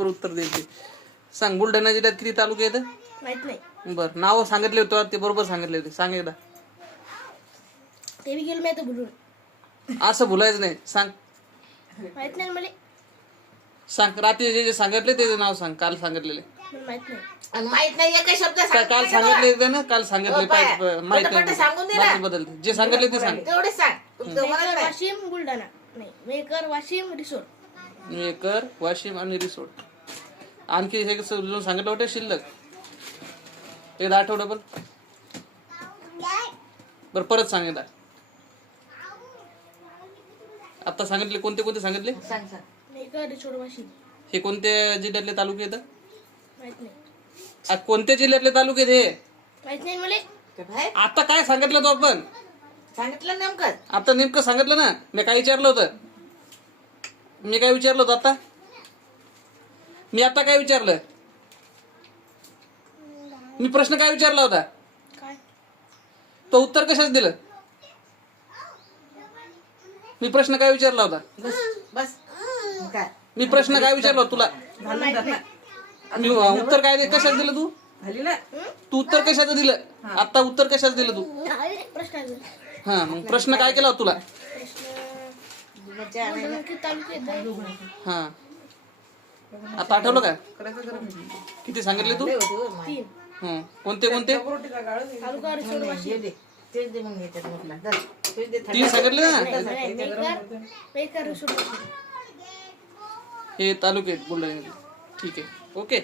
बरोबर उत्तर द्यायचे. सांग, बुलढाणा जिल्ह्यात किती तालुके आहेत? माहित नाही. बरं, नाव सांगितले होते ते बरोबर सांगितले होते. सांग एकदा. ते बी गेलो मी आता भुलून. असं भुलायचं नाही. सांग माहित नाही मला. सांग, रात्री जे जे सांगितले ते नाव सांग. काल सांगितलेले. मला माहित नाही. आणि माहित नाही एका शब्द काल सांगितले एकदा ना, काल सांगितले माहित पटापट नाही. सांगून दे ना. बाकी बदलते. जे सांगितले ते सांग. तेवढे सांग. तुमचं मला मेकर नाही. वाशिम बुलढाणा नाही, मेकर वाशिम रिसोड. मेकर वाशिम आणि रिसोर्ट. आणखी हे सांगितलं होतं शिल्लक. एकदा आठवडं पण. बरं, परत सांगितलं. आता सांगितले कोणते कोणते सांगितले? सांग सांग. मेकर रिसोड वाशिम. हे कोणत्या जिल्ह्यातले तालुके आहेत? माहित नाही. कोणत्या जिल्ह्यातले तालुके आहेत हे? माहित नाही मला. ते बाहेर आता काय सांगितलं तो आपण? सांगितलं नेमकं. आता नेमकं सांगितलं ना. मी काय विचारलं होतं? मी काय विचारलं होतं आता? मी आता काय विचारलं? मी प्रश्न काय विचारला होता? काय? तो उत्तर कशाच दिलं? मी प्रश्न काय विचारला होता? बस बस. काय मी प्रश्न काय विचारला होता तुला? माहित नाही. मी उत्तर काय कशाच दिलं तू? झाली ना. तू उत्तर कशाचं दिलं? आता उत्तर कशाच दिलं तू? प्रश्न आहे. हा, मग प्रश्न काय केला होता तुला? प्रश्न बुलढाणा किती तालुके आहेत? हा, आता आठवलं का? किती सांगितले तू? 3. हं. कोणते कोणते? तालुका रिसोड वाशिम. तेच दे मग याच्यात म्हटलं. धर. तेच दे. 3 सांगितले ना. नाही, मेकर रिसोड वाशिम. हे तालुके आहेत बुलढाण्याचे. ठीक आहे, ओके.